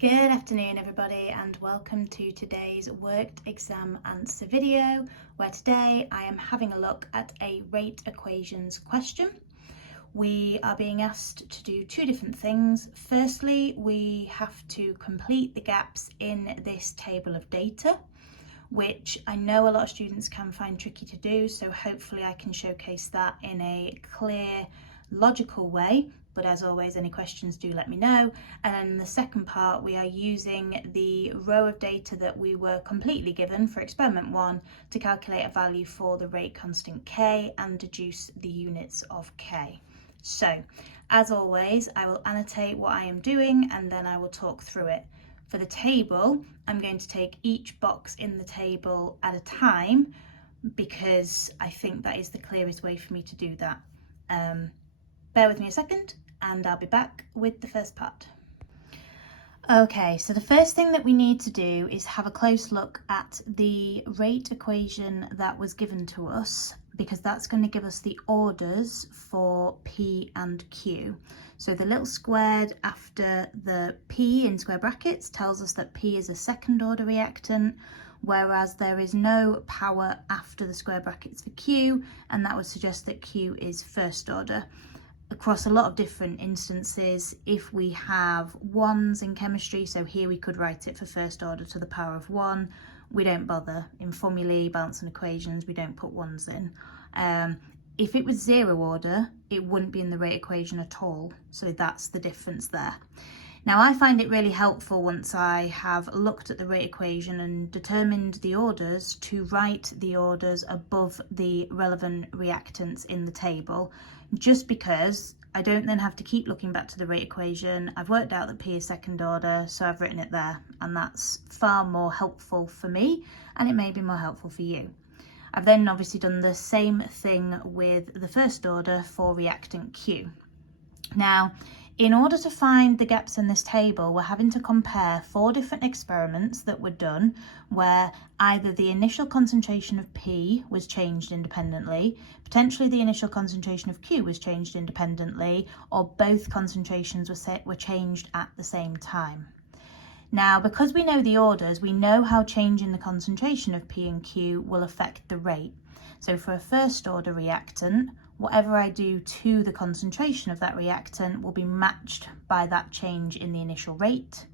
Good afternoon everybody, and welcome to today's worked exam answer video, where today I am having a look at a rate equations question. We are being asked to do two different things. Firstly, we have to complete the gaps in this table of data, which I know a lot of students can find tricky to do, so hopefully I can showcase that in a clear, logical way. But as always, any questions, do let me know. And then in the second part, we are using the row of data that we were completely given for experiment 1 to calculate a value for the rate constant k and deduce the units of k. So as always, I will annotate what I am doing and then I will talk through it. For the table, I'm going to take each box in the table at a time because I think that is the clearest way for me to do that. Bear with me a second and I'll be back with the first part. Okay, so the first thing that we need to do is have a close look at the rate equation that was given to us, because that's going to give us the orders for P and Q. So the little squared after the P in square brackets tells us that P is a second order reactant, whereas there is no power after the square brackets for Q, and that would suggest that Q is first order. Across a lot of different instances, if we have ones in chemistry, so here we could write it for first order to the power of 1, we don't bother. In formulae, balancing equations, we don't put ones in. If it was 0 order, it wouldn't be in the rate equation at all, so that's the difference there. Now I find it really helpful once I have looked at the rate equation and determined the orders to write the orders above the relevant reactants in the table, just because I don't then have to keep looking back to the rate equation. I've worked out that P is second order, so I've written it there, and that's far more helpful for me, and it may be more helpful for you. I've then obviously done the same thing with the first order for reactant Q. Now, in order to find the gaps in this table, we're having to compare 4 different experiments that were done where either the initial concentration of P was changed independently, potentially the initial concentration of Q was changed independently, or both concentrations were changed at the same time. Now, because we know the orders, we know how changing the concentration of P and Q will affect the rate. So for a first order reactant, whatever I do to the concentration of that reactant will be matched by that change in the initial rate.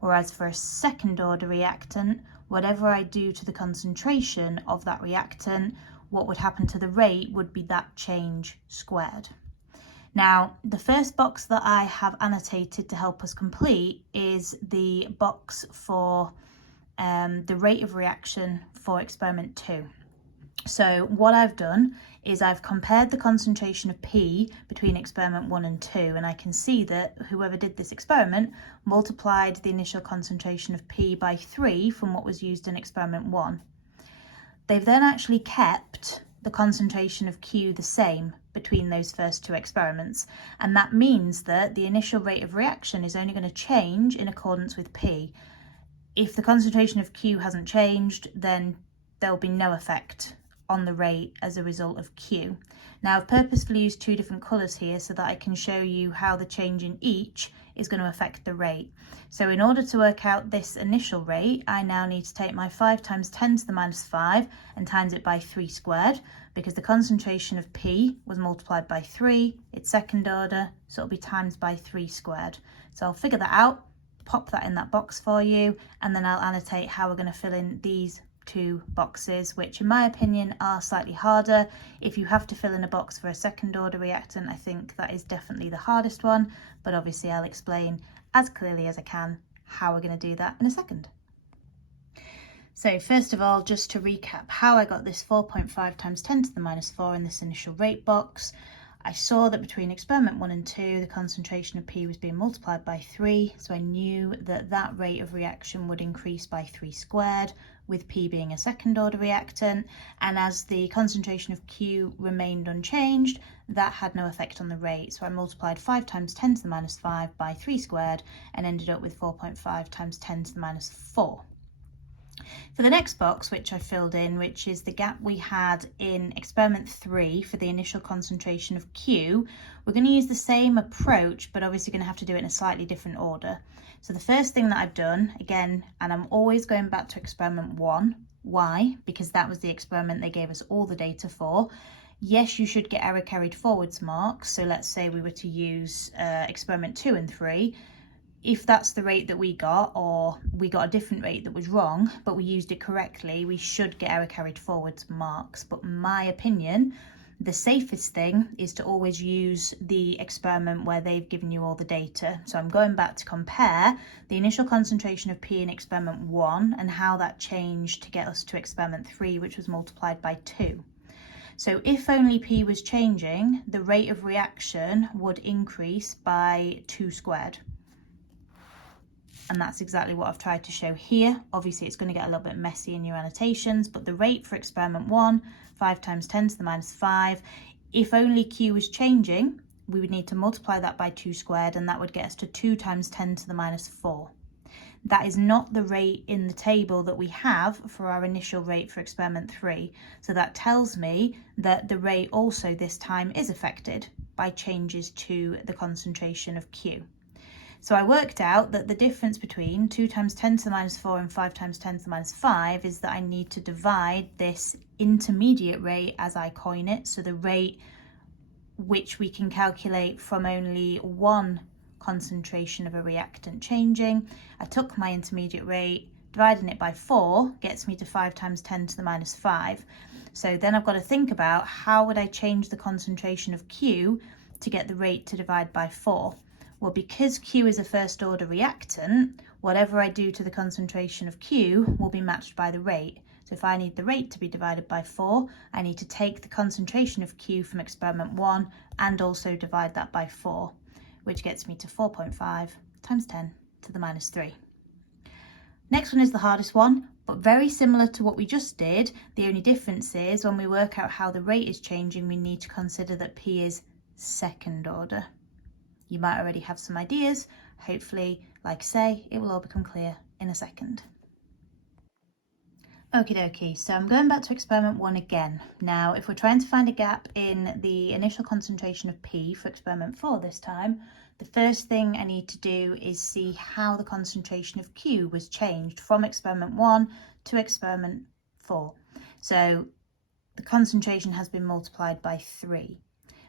Whereas for a second order reactant, whatever I do to the concentration of that reactant, what would happen to the rate would be that change squared. Now, the first box that I have annotated to help us complete is the box for the rate of reaction for experiment 2. So what I've done is I've compared the concentration of P between experiment 1 and 2, and I can see that whoever did this experiment multiplied the initial concentration of P by 3 from what was used in experiment 1. They've then actually kept the concentration of Q the same between those first 2 experiments, and that means that the initial rate of reaction is only going to change in accordance with P. If the concentration of Q hasn't changed, then there'll be no effect on the rate as a result of Q. Now I've purposefully used 2 different colours here so that I can show you how the change in each is going to affect the rate. So in order to work out this initial rate, I now need to take my 5 times 10 to the minus 5 and times it by 3 squared, because the concentration of P was multiplied by 3, it's second order, so it'll be times by 3 squared. So I'll figure that out, pop that in that box for you, and then I'll annotate how we're going to fill in these 2 boxes, which in my opinion are slightly harder. If you have to fill in a box for a second order reactant, I think that is definitely the hardest one, but obviously I'll explain as clearly as I can how we're going to do that in a second. So first of all, just to recap how I got this 4.5 times 10 to the minus 4 in this initial rate box. I saw that between experiment 1 and 2, the concentration of P was being multiplied by 3, so I knew that that rate of reaction would increase by 3 squared, with P being a second order reactant, and as the concentration of Q remained unchanged, that had no effect on the rate. So I multiplied 5 times 10 to the minus 5 by 3 squared and ended up with 4.5 times 10 to the minus 4. For the next box, which I filled in, which is the gap we had in experiment 3 for the initial concentration of Q, we're going to use the same approach, but obviously going to have to do it in a slightly different order. So the first thing that I've done, again, and I'm always going back to experiment 1, why? Because that was the experiment they gave us all the data for. Yes, you should get error carried forwards marks. So let's say we were to use experiment 2 and 3. If that's the rate that we got, or we got a different rate that was wrong, but we used it correctly, we should get error carried forwards marks. But in my opinion, the safest thing is to always use the experiment where they've given you all the data. So I'm going back to compare the initial concentration of P in experiment 1 and how that changed to get us to experiment 3, which was multiplied by 2. So if only P was changing, the rate of reaction would increase by 2 squared. And that's exactly what I've tried to show here. Obviously, it's going to get a little bit messy in your annotations, but the rate for experiment 1, 5 times 10 to the minus 5. If only Q was changing, we would need to multiply that by 2 squared, and that would get us to 2 times 10 to the minus 4. That is not the rate in the table that we have for our initial rate for experiment 3. So that tells me that the rate also this time is affected by changes to the concentration of Q. So I worked out that the difference between 2 times 10 to the minus 4 and 5 times 10 to the minus 5 is that I need to divide this intermediate rate, as I coin it, so the rate which we can calculate from only one concentration of a reactant changing. I took my intermediate rate, dividing it by 4 gets me to 5 times 10 to the minus 5. So then I've got to think about how would I change the concentration of Q to get the rate to divide by 4. Well, because Q is a first order reactant, whatever I do to the concentration of Q will be matched by the rate. So if I need the rate to be divided by 4, I need to take the concentration of Q from experiment 1 and also divide that by 4, which gets me to 4.5 times 10 to the minus 3. Next one is the hardest one, but very similar to what we just did. The only difference is when we work out how the rate is changing, we need to consider that P is second order. You might already have some ideas. Hopefully, like I say, it will all become clear in a second. Okie dokie, so I'm going back to experiment 1 again. Now, if we're trying to find a gap in the initial concentration of P for experiment 4 this time, the first thing I need to do is see how the concentration of Q was changed from experiment 1 to experiment 4. So the concentration has been multiplied by 3.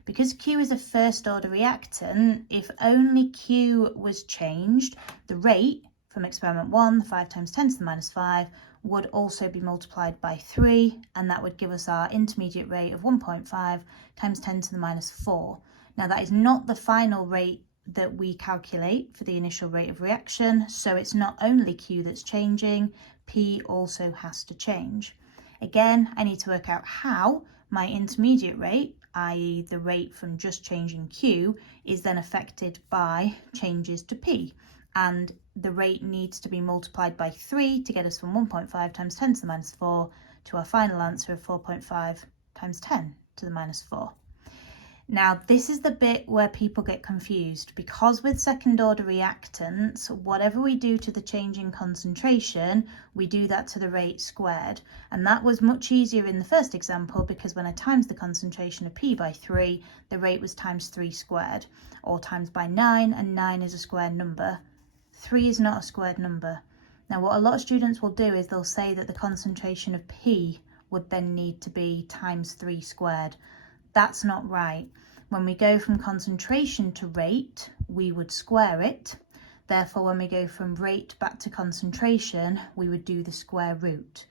Because Q is a first order reactant, if only Q was changed, the rate from experiment 1, 5 times 10 to the minus 5, would also be multiplied by 3, and that would give us our intermediate rate of 1.5 times 10 to the minus 4. Now that is not the final rate that we calculate for the initial rate of reaction, so it's not only Q that's changing, P also has to change. Again, I need to work out how my intermediate rate, i.e. the rate from just changing Q, is then affected by changes to P. And the rate needs to be multiplied by 3 to get us from 1.5 times 10 to the minus 4 to our final answer of 4.5 times 10 to the minus 4. Now, this is the bit where people get confused, because with second order reactants, whatever we do to the change in concentration, we do that to the rate squared. And that was much easier in the first example, because when I times the concentration of P by 3, the rate was times 3 squared, or times by 9, and 9 is a square number. 3 is not a squared number. Now, what a lot of students will do is they'll say that the concentration of P would then need to be times 3 squared. That's not right. When we go from concentration to rate, we would square it. Therefore, when we go from rate back to concentration, we would do the square root.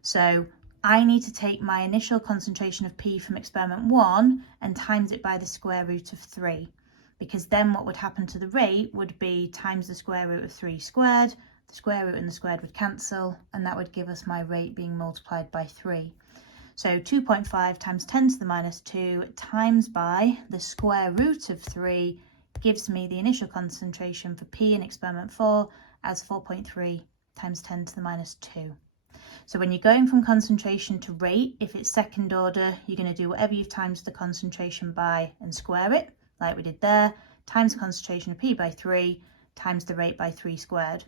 So I need to take my initial concentration of P from experiment 1 and times it by the square root of 3. Because then what would happen to the rate would be times the square root of 3 squared, the square root and the squared would cancel, and that would give us my rate being multiplied by 3. So 2.5 times 10 to the minus 2 times by the square root of 3 gives me the initial concentration for P in experiment 4 as 4.3 times 10 to the minus 2. So when you're going from concentration to rate, if it's second order, you're going to do whatever you've times the concentration by and square it, like we did there, times the concentration of P by 3, times the rate by 3 squared.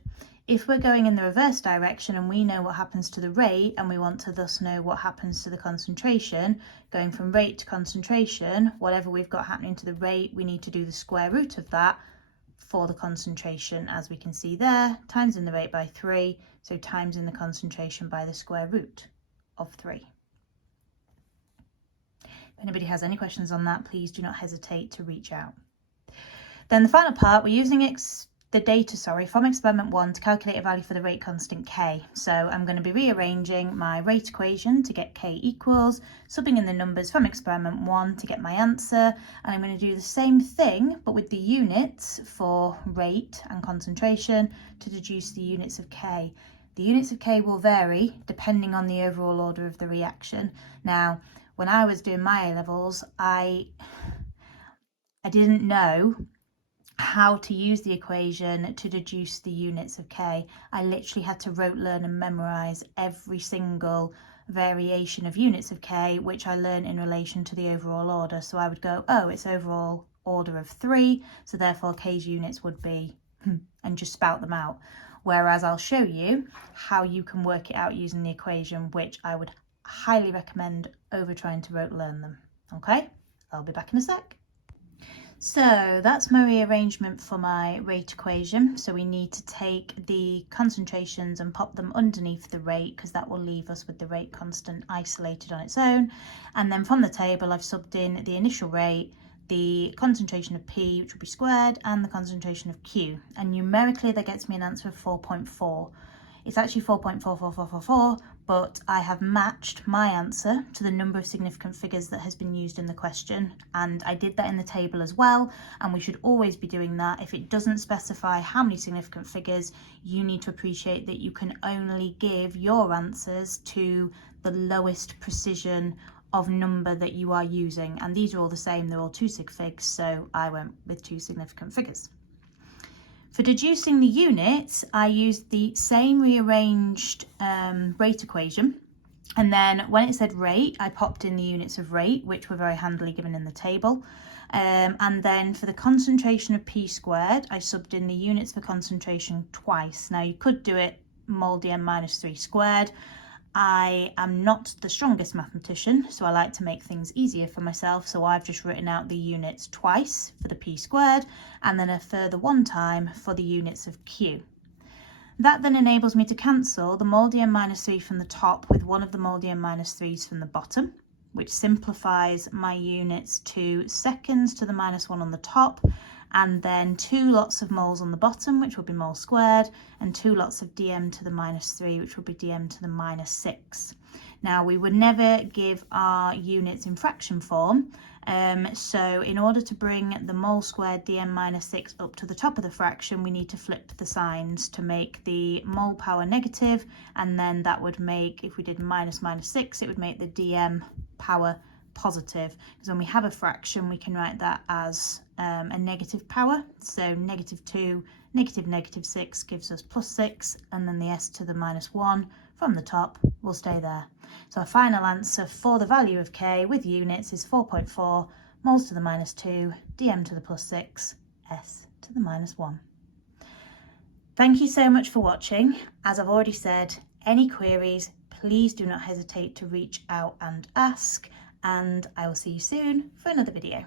If we're going in the reverse direction and we know what happens to the rate and we want to thus know what happens to the concentration, going from rate to concentration, whatever we've got happening to the rate, we need to do the square root of that for the concentration, as we can see there, times in the rate by 3, so times in the concentration by the square root of 3. If anybody has any questions on that, please do not hesitate to reach out. Then the final part, we're using the data from experiment 1 to calculate a value for the rate constant k. So I'm going to be rearranging my rate equation to get k equals, subbing in the numbers from experiment 1 to get my answer, and I'm going to do the same thing but with the units for rate and concentration to deduce the units of k. The units of k will vary depending on the overall order of the reaction. Now, when I was doing my A-levels, I didn't know how to use the equation to deduce the units of k. I literally had to rote learn and memorize every single variation of units of k, which I learned in relation to the overall order. So I would go, oh, it's overall order of 3, so therefore k's units would be, and just spout them out. Whereas I'll show you how you can work it out using the equation, which I would highly recommend over trying to rote learn them. Okay, I'll be back in a sec. So that's my rearrangement for my rate equation. So we need to take the concentrations and pop them underneath the rate, because that will leave us with the rate constant isolated on its own. And then from the table, I've subbed in the initial rate, the concentration of P, which will be squared, and the concentration of Q. And numerically, that gets me an answer of 4.4. It's actually 4.44444, but I have matched my answer to the number of significant figures that has been used in the question, and I did that in the table as well, and we should always be doing that. If it doesn't specify how many significant figures, you need to appreciate that you can only give your answers to the lowest precision of number that you are using, and these are all the same, they're all 2 sig figs, so I went with 2 significant figures. For deducing the units, I used the same rearranged rate equation, and then when it said rate, I popped in the units of rate, which were very handily given in the table. And then for the concentration of P squared, I subbed in the units for concentration twice. Now you could do it mol dm minus 3 squared. I am not the strongest mathematician, so I like to make things easier for myself, so I've just written out the units twice for the P squared and then a further 1 time for the units of Q. That then enables me to cancel the mol dm minus 3 from the top with one of the mol dm minus 3's from the bottom, which simplifies my units to seconds to the minus 1 on the top, and then 2 lots of moles on the bottom, which will be mole squared, and 2 lots of dm to the minus 3, which will be dm to the minus 6. Now, we would never give our units in fraction form, so in order to bring the mole squared dm minus 6 up to the top of the fraction, we need to flip the signs to make the mole power negative, and then that would make, if we did minus 6, it would make the dm power positive, because when we have a fraction we can write that as a negative power, so -2 -6 gives us +6, and then the s to the minus 1 from the top will stay there. So our final answer for the value of k with units is 4.4 moles to the -2 dm to the +6 s to the minus 1. Thank you so much for watching. As I've already said, any queries, please do not hesitate to reach out and ask, and I will see you soon for another video.